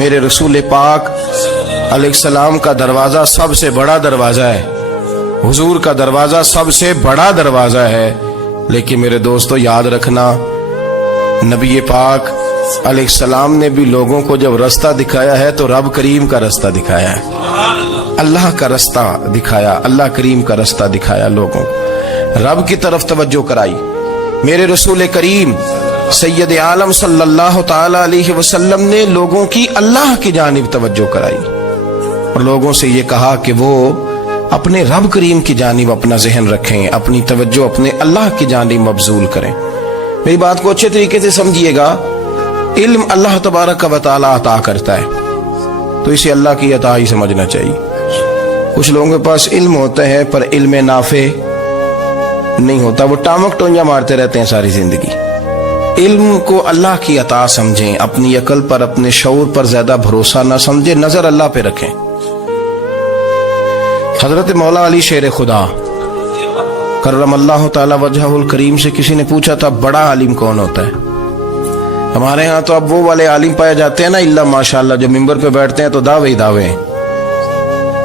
میرے رسول پاک علیہ السلام کا دروازہ سب سے بڑا دروازہ ہے، حضور کا دروازہ سب سے بڑا دروازہ ہے، لیکن میرے دوستو یاد رکھنا، نبی پاک علیہ السلام نے بھی لوگوں کو جب رستہ دکھایا ہے تو رب کریم کا رستہ دکھایا ہے، اللہ کا رستہ دکھایا، اللہ کریم کا رستہ دکھایا، لوگوں رب کی طرف توجہ کرائی۔ میرے رسول کریم سید عالم صلی اللہ تعالی علیہ وسلم نے لوگوں کی اللہ کی جانب توجہ کرائی اور لوگوں سے یہ کہا کہ وہ اپنے رب کریم کی جانب اپنا ذہن رکھیں، اپنی توجہ اپنے اللہ کی جانب مبذول کریں۔ میری بات کو اچھے طریقے سے سمجھیے گا، علم اللہ تبارک و تعالی عطا کرتا ہے تو اسے اللہ کی عطا ہی سمجھنا چاہیے۔ کچھ لوگوں کے پاس علم ہوتا ہے پر علم نافع نہیں ہوتا، وہ ٹامک ٹونجا مارتے رہتے ہیں ساری زندگی۔ علم کو اللہ کی عطا سمجھیں، اپنی عقل پر اپنے شعور پر زیادہ بھروسہ نہ سمجھیں، نظر اللہ پہ رکھیں۔ حضرت مولا علی شیر خدا کرم اللہ تعالی وجہہ الکریم سے کسی نے پوچھا تھا بڑا عالم کون ہوتا ہے؟ ہمارے ہاں تو اب وہ والے عالم پائے جاتے ہیں نا، اللہ ماشاءاللہ، جو ممبر پہ بیٹھتے ہیں تو دعوے ہی دعوے ہیں،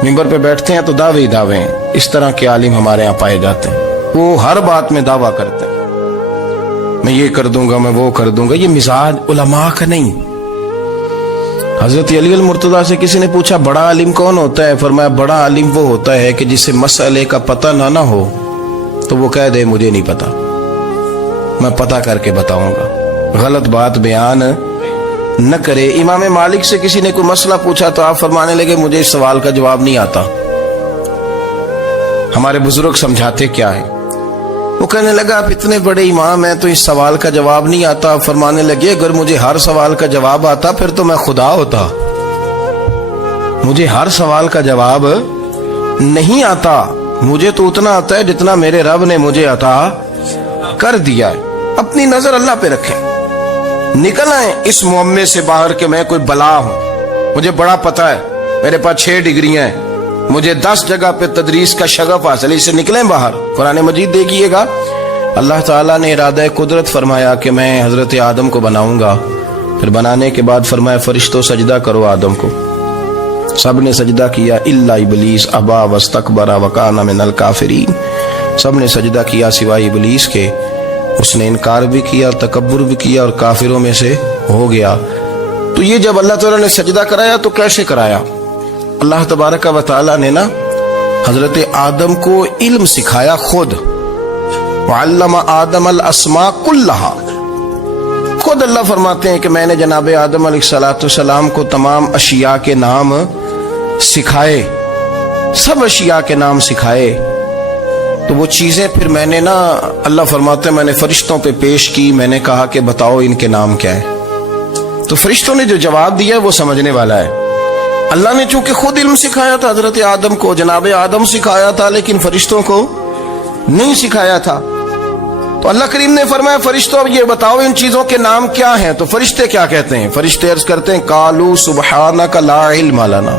ممبر پہ بیٹھتے ہیں تو دعوے ہی دعوے ہیں، اس طرح کے عالم ہمارے ہاں پائے جاتے ہیں، وہ ہر بات میں دعویٰ کرتے ہیں، میں یہ کر دوں گا، میں وہ کر دوں گا۔ یہ مزاج علماء کا نہیں۔ حضرت علی المرتضیٰ سے کسی نے پوچھا بڑا عالم کون ہوتا ہے؟ فرمایا بڑا عالم وہ ہوتا ہے کہ جسے مسئلے کا پتہ نہ ہو تو وہ کہہ دے مجھے نہیں پتا، میں پتہ کر کے بتاؤں گا، غلط بات بیان نہ کرے۔ امام مالک سے کسی نے کوئی مسئلہ پوچھا تو آپ فرمانے لگے مجھے اس سوال کا جواب نہیں آتا۔ ہمارے بزرگ سمجھاتے کیا ہے؟ وہ کہنے لگا آپ اتنے بڑے امام ہیں تو اس سوال کا جواب نہیں آتا۔ آپ فرمانے لگے اگر مجھے ہر سوال کا جواب آتا پھر تو میں خدا ہوتا، مجھے ہر سوال کا جواب نہیں آتا، مجھے تو اتنا آتا ہے جتنا میرے رب نے مجھے عطا کر دیا ہے۔ اپنی نظر اللہ پہ رکھیں، نکل آئیں اس معمے سے باہر کہ میں کوئی بلا ہوں، مجھے بڑا پتا ہے، میرے پاس 6 ڈگریاں ہیں، مجھے 10 جگہ پہ تدریس کا شغف حاصل ہے، اس سے نکلیں باہر۔ قرآن مجید دیکھیے گا، اللہ تعالیٰ نے ارادہ قدرت فرمایا کہ میں حضرت آدم کو بناؤں گا، پھر بنانے کے بعد فرمایا فرشتوں سجدہ کرو آدم کو، سب نے سجدہ کیا الا ابلیس ابا واستکبر وکان من الکافرین، سب نے سجدہ کیا سوائے ابلیس کے، اس نے انکار بھی کیا، تکبر بھی کیا اور کافروں میں سے ہو گیا۔ تو یہ جب اللہ تعالیٰ نے سجدہ کرایا تو کیسے کرایا؟ اللہ تبارک و تعالیٰ نے نا حضرت آدم کو علم سکھایا خود، وعلم آدم الاسماء کلہا، خود اللہ فرماتے ہیں کہ میں نے جناب آدم علیہ السلام کو تمام اشیاء کے نام سکھائے، سب اشیاء کے نام سکھائے۔ تو وہ چیزیں پھر میں نے نا، اللہ فرماتے ہیں میں نے فرشتوں پہ پیش کی، میں نے کہا کہ بتاؤ ان کے نام کیا ہے، تو فرشتوں نے جو جواب دیا وہ سمجھنے والا ہے۔ اللہ نے چونکہ خود علم سکھایا تھا حضرت آدم کو، جناب آدم سکھایا تھا، لیکن فرشتوں کو نہیں سکھایا تھا۔ تو اللہ کریم نے فرمایا فرشتوں اب یہ بتاؤ ان چیزوں کے نام کیا ہیں؟ تو فرشتے کیا کہتے ہیں؟ فرشتے عرض کرتے ہیں قالوا سبحانک لا علم لنا۔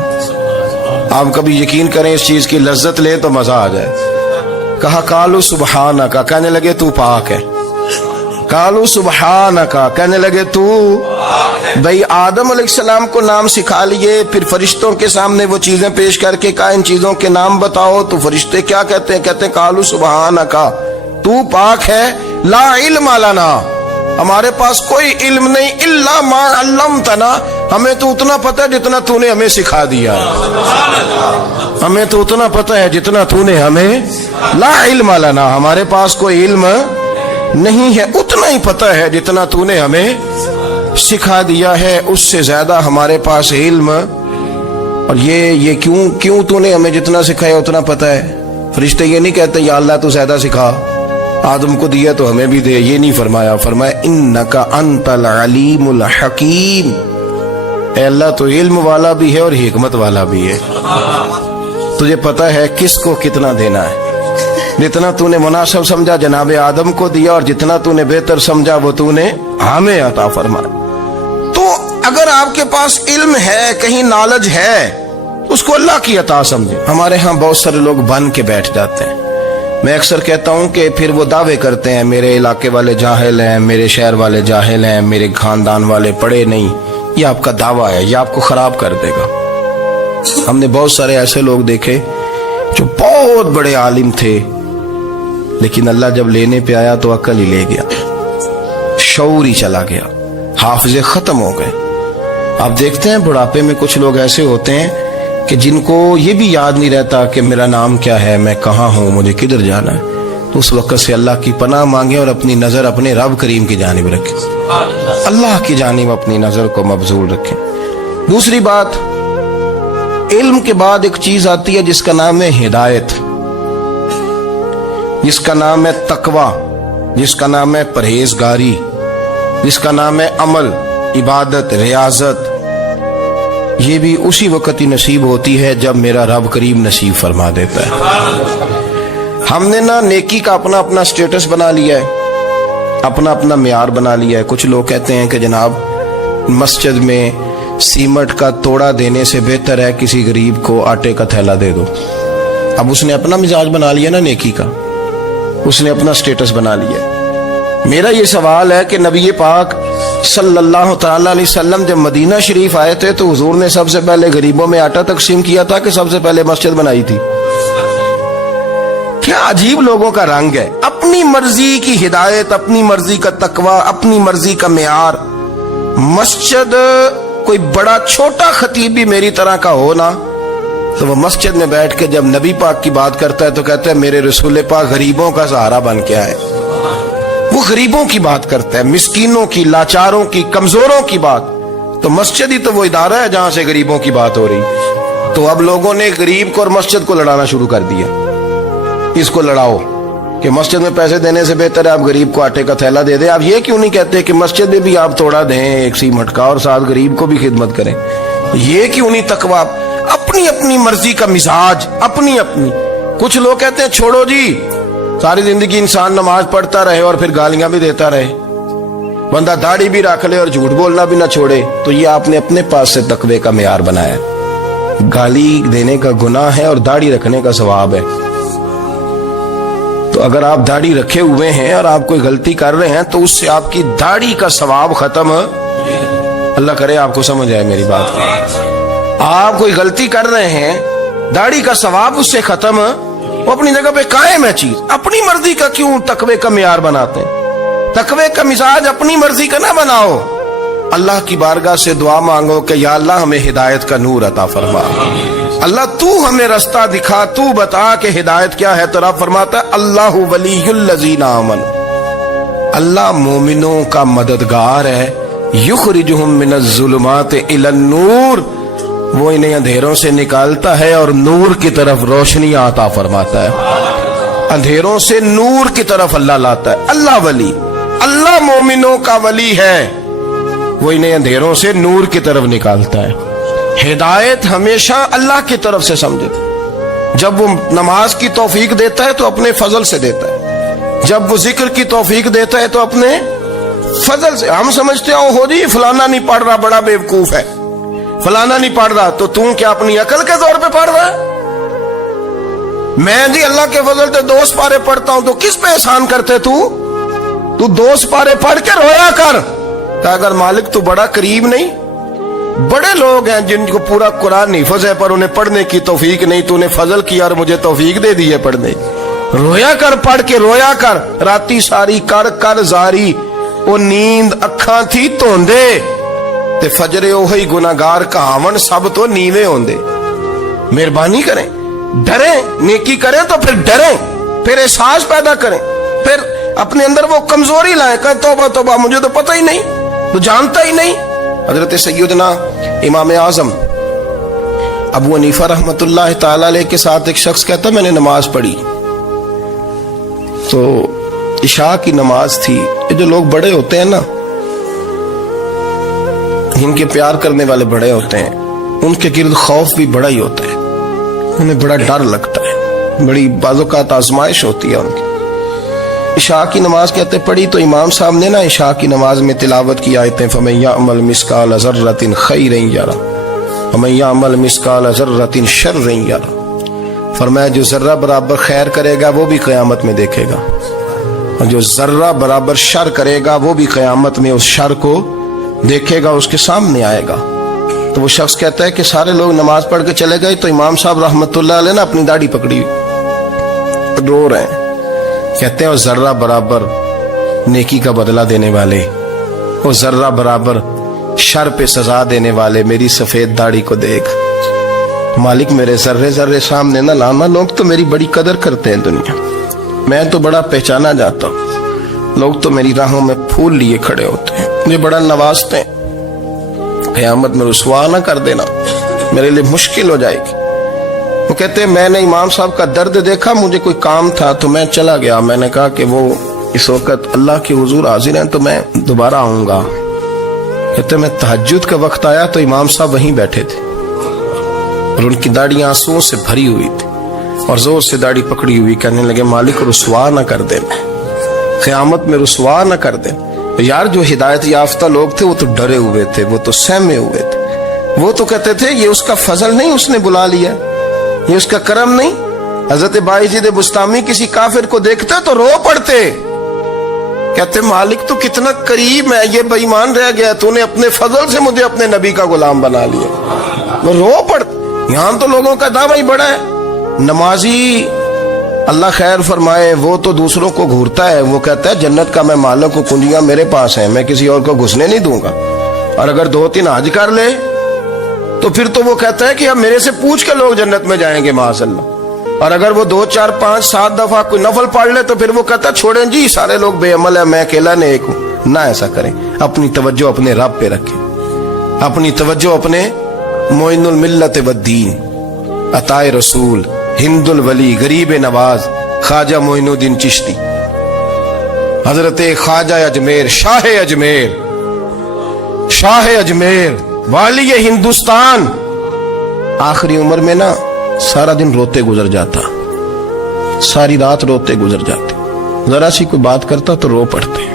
آپ کبھی یقین کریں اس چیز کی لذت لیں تو مزہ آ جائے۔ کہا قالوا سبحانک، کہنے لگے تو پاک ہے، قالوا سبحانک، کہنے لگے تو بھئی آدم علیہ السلام کو نام سکھا لیے، پھر فرشتوں کے سامنے وہ چیزیں پیش کر کے کہا ان چیزوں کے نام بتاؤ، تو فرشتے کیا کہتے ہیں؟ کہتے ہیں قالوا سبحانک، تو پاک ہے، لا علم لنا، ہمارے پاس کوئی علم نہیں، الا ما علمتنا، ہمیں تو اتنا پتہ ہے جتنا تو نے ہمیں سکھا دیا ہے، ہمیں تو اتنا پتہ ہے جتنا تو نے ہمیں، لا علم لنا، ہمارے پاس کوئی علم نہیں ہے، اتنا ہی پتہ ہے جتنا تو نے ہمیں سکھا دیا ہے، اس سے زیادہ ہمارے پاس علم۔ اور یہ کیوں تو نے ہمیں جتنا سکھایا اتنا پتہ ہے؟ فرشتے یہ نہیں کہتے یا اللہ تو زیادہ سکھا، آدم کو دیا تو ہمیں بھی دے، یہ نہیں فرمایا، فرمایا انکا انت العلیم الحکیم، اے اللہ تو علم والا بھی ہے اور حکمت والا بھی ہے، تجھے پتہ ہے کس کو کتنا دینا ہے، جتنا تو نے مناسب سمجھا جناب آدم کو دیا، اور جتنا تو نے بہتر سمجھا وہ تو نے ہمیں عطا فرمایا۔ تو اگر آپ کے پاس علم ہے، کہیں نالج ہے، اس کو اللہ کی عطا سمجھے۔ ہمارے ہاں بہت سارے لوگ بن کے بیٹھ جاتے ہیں، میں اکثر کہتا ہوں کہ پھر وہ دعوے کرتے ہیں میرے علاقے والے جاہل ہیں، میرے شہر والے جاہل ہیں، میرے خاندان والے پڑھے نہیں، یہ آپ کا دعویٰ ہے، یہ آپ کو خراب کر دے گا۔ ہم نے بہت سارے ایسے لوگ دیکھے جو بہت بڑے عالم تھے، لیکن اللہ جب لینے پہ آیا تو عقل ہی لے گیا، شعور ہی چلا گیا، حافظے ختم ہو گئے۔ آپ دیکھتے ہیں بڑھاپے میں کچھ لوگ ایسے ہوتے ہیں کہ جن کو یہ بھی یاد نہیں رہتا کہ میرا نام کیا ہے، میں کہاں ہوں، مجھے کدھر جانا ہے۔ تو اس وقت سے اللہ کی پناہ مانگیں اور اپنی نظر اپنے رب کریم کی جانب رکھیں، اللہ کی جانب اپنی نظر کو مبذول رکھیں۔ دوسری بات، علم کے بعد ایک چیز آتی ہے جس کا نام ہے ہدایت، جس کا نام ہے تقوی، جس کا نام ہے پرہیزگاری، جس کا نام ہے عمل، عبادت، ریاضت۔ یہ بھی اسی وقت ہی نصیب ہوتی ہے جب میرا رب کریم نصیب فرما دیتا ہے۔ ہم نے نا نیکی کا اپنا اپنا سٹیٹس بنا لیا ہے، اپنا اپنا معیار بنا لیا ہے۔ کچھ لوگ کہتے ہیں کہ جناب مسجد میں سیمٹ کا توڑا دینے سے بہتر ہے کسی غریب کو آٹے کا تھیلا دے دو۔ اب اس نے اپنا مزاج بنا لیا نا نیکی کا، اس نے اپنا سٹیٹس بنا لیا۔ میرا یہ سوال ہے کہ نبی پاک صلی اللہ تعالی علیہ وسلم جب مدینہ شریف آئے تھے تو حضور نے سب سے پہلے غریبوں میں آٹا تقسیم کیا تھا کہ سب سے پہلے مسجد بنائی تھی؟ کیا عجیب لوگوں کا رنگ ہے، اپنی مرضی کی ہدایت، اپنی مرضی کا تقوی، اپنی مرضی کا معیار۔ مسجد کوئی بڑا چھوٹا خطیب بھی میری طرح کا ہو نا، تو وہ مسجد میں بیٹھ کے جب نبی پاک کی بات کرتا ہے تو کہتا ہے میرے رسول پاک غریبوں کا سہارا بن کے آئے۔ وہ غریبوں کی بات کرتا ہے، مسکینوں کی، لاچاروں کی، کمزوروں کی بات۔ تو مسجد ہی تو وہ ادارہ ہے جہاں سے غریبوں کی بات ہو رہی۔ تو اب لوگوں نے غریب کو اور مسجد کو لڑانا شروع کر دیا، اس کو لڑاؤ کہ مسجد میں پیسے دینے سے بہتر ہے آپ غریب کو آٹے کا تھیلا دے دیں۔ آپ یہ کیوں نہیں کہتے کہ مسجد میں بھی آپ توڑا دیں ایک سیمٹ کا اور ساتھ غریب کو بھی خدمت کریں؟ یہ کیوں نہیں تقویٰ؟ اپنی اپنی مرضی کا مزاج، اپنی اپنی۔ کچھ لوگ کہتے ہیں چھوڑو جی، ساری زندگی انسان نماز پڑھتا رہے اور پھر گالیاں بھی دیتا رہے، بندہ داڑھی بھی رکھ لے اور جھوٹ بولنا بھی نہ چھوڑے۔ تو یہ آپ نے اپنے پاس سے تقوی کا معیار بنایا۔ گالی دینے کا گناہ ہے اور داڑھی رکھنے کا ثواب ہے۔ تو اگر آپ داڑھی رکھے ہوئے ہیں اور آپ کوئی غلطی کر رہے ہیں تو اس سے آپ کی داڑھی کا ثواب ختم، اللہ کرے آپ کو سمجھ آئے میری بات۔ آپ کوئی غلطی کر رہے ہیں، داڑھی کا ثواب اس سے ختم، وہ اپنی جگہ پہ قائم ہے چیز۔ اپنی مرضی کا کیوں تقوی کا معیار بناتے ہیں؟ تقوی کا مزاج اپنی مرضی کا نہ بناؤ۔ اللہ کی بارگاہ سے دعا مانگو کہ یا اللہ ہمیں ہدایت کا نور عطا فرما، اللہ تو ہمیں رستہ دکھا، تو بتا کہ ہدایت کیا ہے۔ تو رب فرماتا ہے اللہ ولی الذین آمنوا، اللہ مومنوں کا مددگار ہے، یخرجہم من الظلمات الی النور، وہ انہیں اندھیروں سے نکالتا ہے اور نور کی طرف روشنی عطا فرماتا ہے۔ اندھیروں سے نور کی طرف اللہ لاتا ہے۔ اللہ ولی، اللہ مومنوں کا ولی ہے، وہ انہیں اندھیروں سے نور کی طرف نکالتا ہے۔ ہدایت ہمیشہ اللہ کی طرف سے سمجھے۔ جب وہ نماز کی توفیق دیتا ہے تو اپنے فضل سے دیتا ہے، جب وہ ذکر کی توفیق دیتا ہے تو اپنے فضل سے۔ ہم سمجھتے ہیں ہو جی فلانا نہیں پڑھ رہا بڑا بیوقوف ہے، فلانا نہیں پڑھ رہا، تو تم کیا اپنی عقل کے طور پہ پڑھ رہا ہے؟ میں جی اللہ کے فضل سے 2 سپارے پڑھتا ہوں، تو کس پہ احسان کرتے تو 2 سپارے پڑھ کے رویا کر کہ اگر مالک تو بڑا قریب نہیں۔ بڑے لوگ ہیں جن کو پورا قرآن حفظ ہے پر انہیں پڑھنے کی توفیق نہیں، تو انہیں فضل کیا اور مجھے توفیق دے دی ہے پڑھنے۔ رویا کر، پڑھ کے رویا کر، راتی ساری کر کر زاری، وہ نیند اکھاں تھی توندے تے فجرے اوہی گناہگار کہاون سب تو نیوے ہوندے۔ مہربانی کریں، ڈریں، نیکی کریں تو پھر ڈریں، پھر احساس پیدا کریں، پھر اپنے اندر وہ کمزوری لائیں کہ توبہ توبہ مجھے تو پتہ ہی نہیں، تو جانتا ہی نہیں۔ حضرت سیدنا امام اعظم ابو حنیفہ رحمۃ اللہ تعالی علیہ کے ساتھ ایک شخص کہتا میں نے نماز پڑھی، تو عشاء کی نماز تھی۔ یہ جو لوگ بڑے ہوتے ہیں نا، ان کے پیار کرنے والے بڑے ہوتے ہیں، ان کے گرد خوف بھی بڑا ہی ہوتا ہے، انہیں بڑا ڈر لگتا ہے، بڑی بعض اوقات آزمائش ہوتی ہے ان کی۔ عشاء کی نماز کہتے پڑھی تو امام صاحب نے نا عشاء کی نماز میں تلاوت کی آیتیں فَمَن يَعْمَلْ مِثْقَالَ ذَرَّةٍ خَيْرًا يَرَهُ وَمَن يَعْمَلْ مِثْقَالَ ذَرَّةٍ شَرًّا يَرَهُ، فرمایا جو ذرہ برابر خیر کرے گا وہ بھی قیامت میں دیکھے گا، اور جو ذرہ برابر شر کرے گا وہ بھی قیامت میں اس شر کو دیکھے گا اس کے سامنے آئے گا. تو وہ شخص کہتا ہے کہ سارے لوگ نماز پڑھ کے چلے گئے تو امام صاحب رحمت اللہ علیہ نے اپنی داڑھی پکڑی رو رہے ہیں. کہتے ہیں وہ ذرہ برابر نیکی کا بدلہ دینے والے, وہ ذرہ برابر شر پہ سزا دینے والے میری سفید داڑھی کو دیکھ. مالک میرے ذرے ذرے سامنے نہ لانا, لوگ تو میری بڑی قدر کرتے ہیں دنیا, میں تو بڑا پہچانا جاتا ہوں, لوگ تو میری راہوں میں پھول لیے کھڑے ہوتے ہیں, مجھے بڑا نوازتے ہیں. قیامت میں رسوا نہ کر دینا, میرے لیے مشکل ہو جائے گی. وہ کہتے ہیں میں نے امام صاحب کا درد دیکھا, مجھے کوئی کام تھا تو میں چلا گیا. میں نے کہا کہ وہ اس وقت اللہ کے حضور حاضر ہیں تو میں دوبارہ آؤں گا. کہتے ہیں میں تہجد کا وقت آیا تو امام صاحب وہیں بیٹھے تھے اور ان کی داڑھی آنسوؤں سے بھری ہوئی تھی اور زور سے داڑھی پکڑی ہوئی. کہنے لگے مالک رسوا نہ کر دے, قیامت میں رسوا نہ کر دے. یار جو ہدایت یافتہ لوگ تھے وہ تو ڈرے ہوئے تھے, وہ تو سہمے ہوئے تھے, وہ تو کہتے تھے یہ اس کا فضل نہیں, اس نے بلا لیا, یہ اس کا کرم نہیں. حضرت باعزید بستامی کسی کافر کو دیکھتے تو رو پڑتے, کہتے مالک تو کتنا قریب ہے, یہ بے ایمان رہ گیا, تو نے اپنے فضل سے مجھے اپنے نبی کا غلام بنا لیا. وہ رو پڑتے. یہاں تو لوگوں کا دعویٰ ہی بڑا ہے. نمازی اللہ خیر فرمائے وہ تو دوسروں کو گھورتا ہے, وہ کہتا ہے جنت کا میں مالک ہوں, کنجیاں میرے پاس ہیں, میں کسی اور کو گھسنے نہیں دوں گا. اور اگر 2-3 حج کر لے تو پھر تو وہ کہتا ہے کہ اب میرے سے پوچھ کے لوگ جنت میں جائیں گے معاذ اللہ. اور اگر وہ 2 4 5 7 دفعہ کوئی نفل پڑھ لے تو پھر وہ کہتا ہے چھوڑیں جی سارے لوگ بے عمل ہیں, میں اکیلا نیک ہوں. نہ ایسا کریں, اپنی توجہ اپنے رب پہ رکھیں, اپنی توجہ اپنے معین الملت والدین, عطائے رسول, ہند الولی, غریب نواز, خواجہ معین الدین چشتی, حضرت خواجہ اجمیر, شاہ اجمیر, والی ہندوستان. آخری عمر میں نا سارا دن روتے گزر جاتا, ساری رات روتے گزر جاتے, ذرا سی کوئی بات کرتا تو رو پڑتے,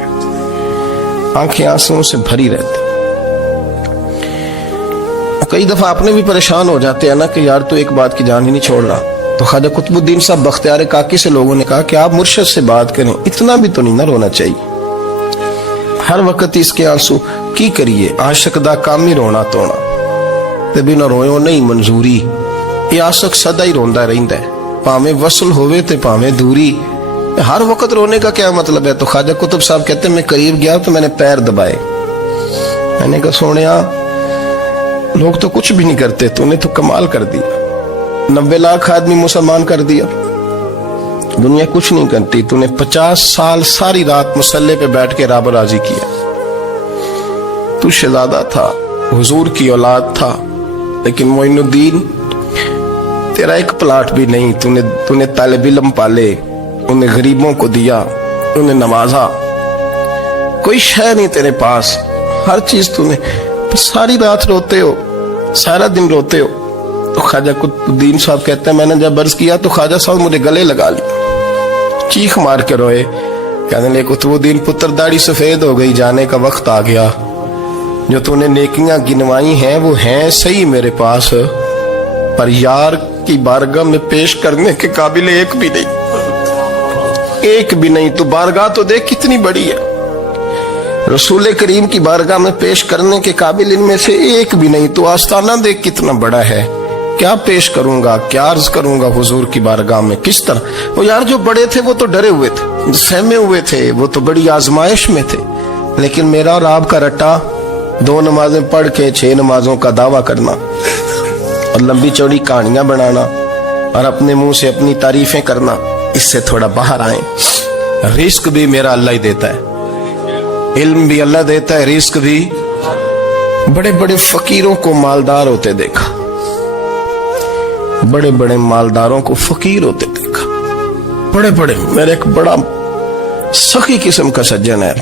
آنکھیں آنسوؤں سے بھری رہتی. کئی دفعہ اپنے بھی پریشان ہو جاتے ہیں نا کہ یار تو ایک بات کی جان ہی نہیں چھوڑ رہا. تو خواجہ قطب الدین صاحب بختیار کاکی سے لوگوں نے کہا کہ آپ مرشد سے بات کریں, اتنا بھی تو نہیں نہ رونا چاہیے, ہر وقت اس کے آنسو کی کریے, عاشق دا کام ہی رونا تونا, تے بنا رویوں نہیں منظوری. یہ عاشق سدا ہی روندا رہندا ہے, پاویں وصل ہوئے تے پاویں دوری, ہر وقت رونے کا کیا مطلب ہے. تو خواجہ قطب صاحب کہتے ہیں میں قریب گیا تو میں نے پیر دبائے, میں نے کہا سونیا لوگ تو کچھ بھی نہیں کرتے, تو نے تو کمال کر دیا, 90 لاکھ آدمی مسلمان کر دیا, دنیا کچھ نہیں کرتی, تو نے 50 سال ساری رات مصلے پہ بیٹھ کے رب راضی کیا. تو شہزادہ تھا, حضور کی اولاد تھا, لیکن معین الدین تیرا ایک پلاٹ بھی نہیں, تو نے طالب علم پالے, انہیں غریبوں کو دیا, انہیں نوازا, کوئی شے نہیں تیرے پاس, ہر چیز تو نے, ساری رات روتے ہو, سارا دن روتے ہو. تو خواجہ قطب الدین صاحب کہتے ہیں میں نے جب عرض کیا تو خواجہ صاحب مجھے گلے لگا لیا, چیخ مار کے روئے, کہنے لگے قطب الدین پتر داڑھی سفید ہو گئی, جانے کا وقت آ گیا, جو تو نے نیکیاں گنوائی ہیں وہ ہیں صحیح میرے پاس, پر یار کی بارگاہ میں پیش کرنے کے قابل ایک بھی نہیں. تو بارگاہ تو دیکھ کتنی بڑی ہے, رسول کریم کی بارگاہ میں پیش کرنے کے قابل ان میں سے ایک بھی نہیں. تو آستانہ دیکھ کتنا بڑا ہے, کیا پیش کروں گا, کیا عرض کروں گا حضور کی بارگاہ میں, کس طرح. وہ یار جو بڑے تھے وہ تو ڈرے ہوئے تھے, سہمے ہوئے تھے, وہ تو بڑی آزمائش میں تھے, لیکن میرا اور آپ کا رٹا 2 نمازیں پڑھ کے 6 نمازوں کا دعویٰ کرنا اور لمبی چوڑی کہانیاں بنانا اور اپنے منہ سے اپنی تعریفیں کرنا, اس سے تھوڑا باہر آئیں. رزق بھی میرا اللہ ہی دیتا ہے, علم بھی اللہ دیتا ہے, رزق بھی. بڑے بڑے فقیروں کو مالدار ہوتے دیکھا, بڑے بڑے مالداروں کو فقیر ہوتے دیکھا, بڑے بڑے. میرے ایک بڑا سخی قسم کا سجن ہے,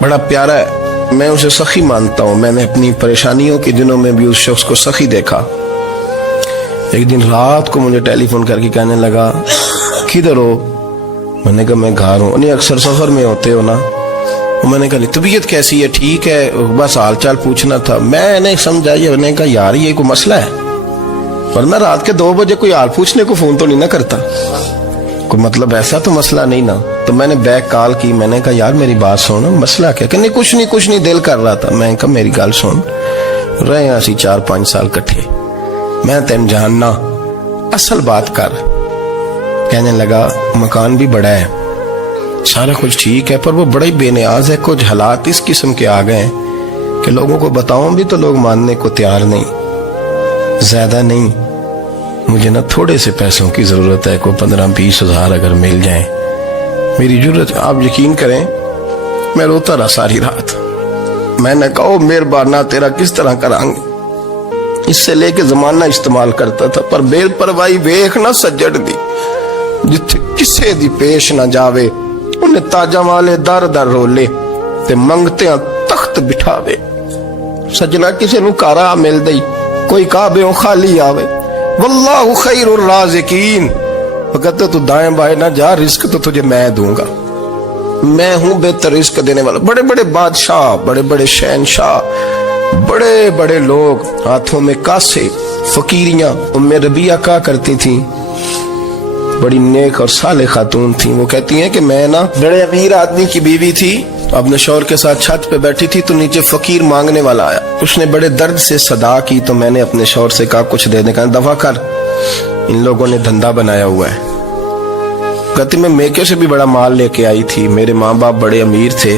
بڑا پیارا ہے, میں اسے سخی مانتا ہوں. میں نے اپنی پریشانیوں کے دنوں میں بھی اس شخص کو سخی دیکھا. ایک دن رات کو مجھے ٹیلی فون کر کے کہنے لگا کدھر ہو, میں نے کہا میں گھر ہوں. نہیں اکثر سفر میں ہوتے ہو نا. میں نے کہا طبیعت کیسی ہے, ٹھیک ہے, بس حال چال پوچھنا تھا. میں نے سمجھا, میں نے کہا یار یہ کوئی مسئلہ ہے, ورنہ رات کے 2 بجے کوئی حال پوچھنے کو فون تو نہیں نہ کرتا, کوئی مطلب ایسا تو مسئلہ نہیں نا. تو میں نے بیک کال کی, میں نے کہا یار میری بات سن, مسئلہ کیا؟ کہ نہیں کچھ نہیں دل کر رہا تھا. میں نے کہا میری گل سن, رہے اسی 4-5 سال کٹھے, میں تین جاننا, اصل بات کر. کہنے لگا مکان بھی بڑا ہے, سارا کچھ ٹھیک ہے, پر وہ بڑا ہی بے نیاز ہے. کچھ حالات اس قسم کے آ گئے ہیں کہ لوگوں کو بتاؤں بھی تو لوگ ماننے کو تیار نہیں. زیادہ نہیں, مجھے نا تھوڑے سے پیسوں کی ضرورت ہے, کوئی 15-20 ہزار اگر مل جائیں میری ضرورت. آپ یقین کریں میں روتا رہا ساری رات. میں نے کہا مہربانہ تیرا کس طرح کریں گے, اس سے لے کے زمانہ استعمال کرتا تھا, پر بے پرواہی ویخ نہ سجڑ دی, جتھے کسے دی پیش نہ جاوے انہیں تاجہ والے در در رولے تے منگتے ہیں تخت بٹھاوے. سجنا کسے نو کارا مل دئی, کوئی کعبے خالی آوے. واللہ خیر الرازقین, وہ کہتے تو دائیں بائیں نہ جا, رزق تو تجھے میں دوں گا, میں ہوں بہتر رزق دینے والا. بڑے بڑے بادشاہ, بڑے بڑے شہنشاہ, بڑے بڑے لوگ, ہاتھوں میں کاسے, فقیریاں. ام ربیعہ کہا کرتی تھیں, بڑی نیک اور صالح خاتون تھیں. وہ کہتی ہیں کہ میں نا بڑے امیر آدمی کی بیوی تھی, اپنے شوہر کے ساتھ چھت پہ بیٹھی تھی تو نیچے فقیر مانگنے والا آیا. اس نے بڑے درد سے صدا کی تو میں نے اپنے شوہر سے کہا کچھ دینے کا, دفع کر, ان لوگوں نے دھندا بنایا ہوا ہے. کہتی میں میکے سے بھی بڑا مال لے کے آئی تھی, میرے ماں باپ بڑے امیر تھے,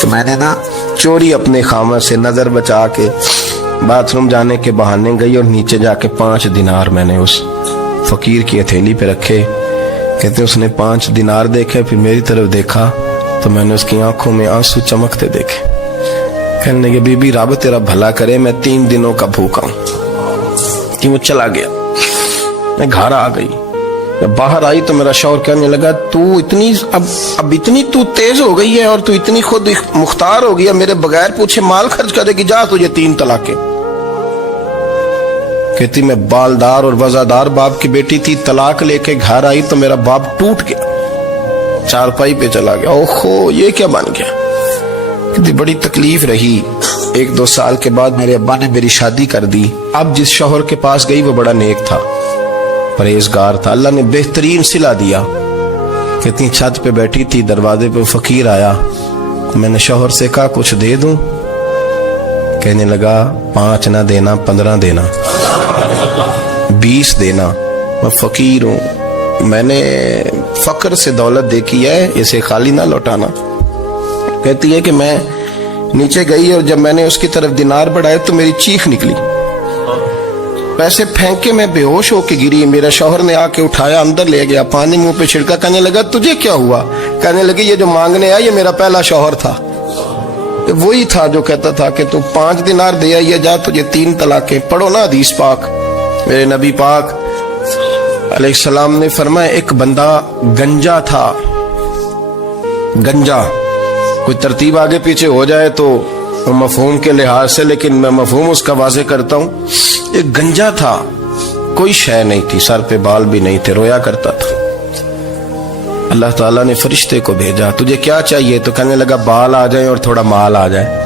تو میں نے نا چوری اپنے خامہ سے نظر بچا کے باتھ روم جانے کے بہانے گئی, اور نیچے جا کے 5 دینار میں نے اس فقیر کی ہتھیلی پہ رکھے. کہتے اس نے 5 دینار دیکھے, پھر میری طرف دیکھا تو میں نے اس کی آنکھوں میں آنسو چمکتے دیکھے. کہنے لگے بی بی رب تیرا بھلا کرے, میں 3 دنوں کا بھوکا ہوں. کہ وہ چلا گیا. میں گھر آ گئی, باہر آئی تو میرا شوہر کہنے لگا تو اتنی اب اتنی تو تیز ہو گئی ہے اور تو اتنی خود مختار ہو گئی ہے, میرے بغیر پوچھے مال خرچ کرے گی, جا تجھے 3 طلاقیں. کہتی میں بالدار اور وزادار باپ کی بیٹی تھی, طلاق لے کے گھر آئی تو میرا باپ ٹوٹ گیا, چارپائی پہ چلا گیا. اوہو یہ کیا بن گیا. کہتی بڑی تکلیف رہی. 1-2 سال کے بعد میرے ابا نے میری شادی کر دی. اب جس شوہر کے پاس گئی وہ بڑا نیک تھا, پرہیزگار تھا, اللہ نے بہترین صلہ دیا. کتنی چھت پہ بیٹھی تھی, دروازے پہ فقیر آیا, میں نے شوہر سے کہا کچھ دے دوں. کہنے لگا 5 نہ دینا, 15 دینا, 20 دینا, میں فقیر ہوں, میں نے فقر سے دولت دیکھی ہے, اسے خالی نہ لوٹانا. کہتی ہے کہ میں نیچے گئی اور جب میں نے اس کی طرف دینار بڑھائے تو میری چیخ نکلی, پیسے پھینک کے میں بے ہوش ہو کے گری. میرا شوہر نے آ کے اٹھایا, اندر لے گیا, پانی منہ پہ چھڑکا. کہنے لگا تجھے کیا ہوا؟ کہنے لگی یہ جو مانگنے آیا یہ میرا پہلا شوہر تھا, وہی تھا جو کہتا تھا کہ تو 5 دینار دے آئیے, جا تجھے 3 طلاقیں. پڑھو نا حدیث پاک. میرے نبی پاک علیہ السلام نے فرمایا ایک بندہ گنجا تھا. گنجا کوئی ترتیب آگے پیچھے ہو جائے تو مفہوم کے لحاظ سے, لیکن میں مفہوم اس کا واضح کرتا ہوں. ایک گنجا تھا, کوئی شے نہیں تھی, سر پہ بال بھی نہیں تھے, رویا کرتا تھا. اللہ تعالیٰ نے فرشتے کو بھیجا, تجھے کیا چاہیے؟ تو کہنے لگا بال آ جائیں اور تھوڑا مال آ جائے.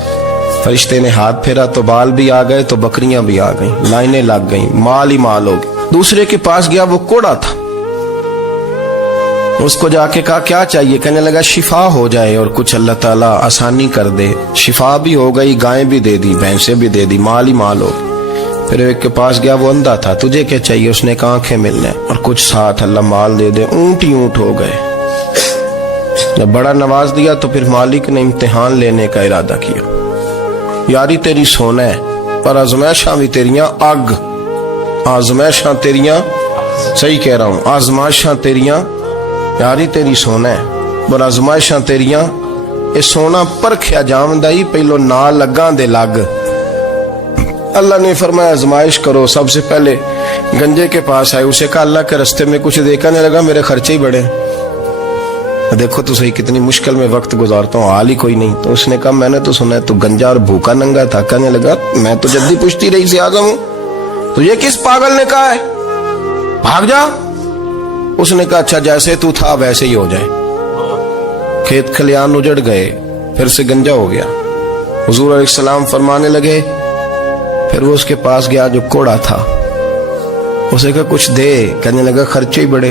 فرشتے نے ہاتھ پھیرا تو بال بھی آ گئے, تو بکریاں بھی آ گئیں, لائنیں لگ گئیں, مال ہی مال ہو گئے. دوسرے کے پاس گیا, وہ کوڑا تھا, اس کو جا کے کہا کیا چاہیے؟ کہنے لگا شفا ہو جائے اور کچھ اللہ تعالیٰ آسانی کر دے. شفا بھی ہو گئی, گائیں بھی دے دی, بھینسیں بھی دے دی, مال ہی مال ہو. پھر ایک کے پاس گیا, وہ اندھا تھا, تجھے کیا چاہیے؟ اس نے کہا آنکھیں ملنے اور کچھ ساتھ اللہ مال دے دے. اونٹ ہی اونٹ ہو گئے. جب بڑا نواز دیا تو پھر مالک نے امتحان لینے کا ارادہ کیا. یاری تیری سونا ہے پر آزمائشاں بھی تیریاں اگ, آزمائشاں تیریاں, صحیح کہہ رہا ہوں, آزمائشاں تیریاں, یاری تیری سونا ہے پر آزمائشاں تیریاں. اے سونا پرکھیا جامدائی, پہلو نال لگاں دے لگ. اللہ نے فرمایا آزمائش کرو. سب سے پہلے گنجے کے پاس آئے, اسے کہا اللہ کے رستے میں کچھ دیکھا نہیں لگا, میرے خرچے ہی بڑے, دیکھو تو صحیح کتنی مشکل میں وقت گزارتا ہوں, حال ہی کوئی نہیں. تو اس نے کہا میں نے تو سنا ہے تو گنجا اور بھوکا ننگا تھا. کہنے لگا میں تو جدی پشتی رئیس اعظم ہوں, تو یہ کس پاگل نے کہا ہے بھاگ جا. اس نے کہا اچھا جیسے تو تھا ویسے ہی ہو جائے. کھیت کھلیان اجڑ گئے, پھر سے گنجا ہو گیا. حضور علیہ السلام فرمانے لگے, پھر وہ اس کے پاس گیا جو کوڑا تھا, اسے کہا کچھ دے. کہنے لگا خرچے ہی بڑے.